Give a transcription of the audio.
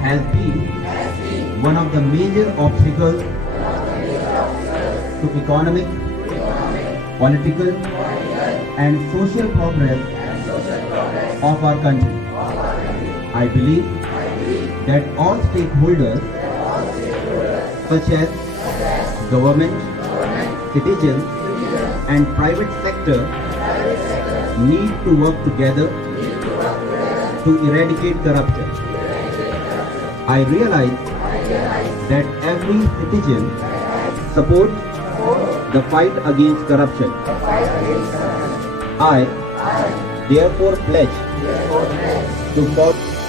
has been one of the major obstacles to economic, political, and social progress of our country. I believe that all stakeholders, such as government, citizens, and private sector, need to work together to eradicate corruption. I realize that every citizen supports the fight against corruption. I therefore pledge to follow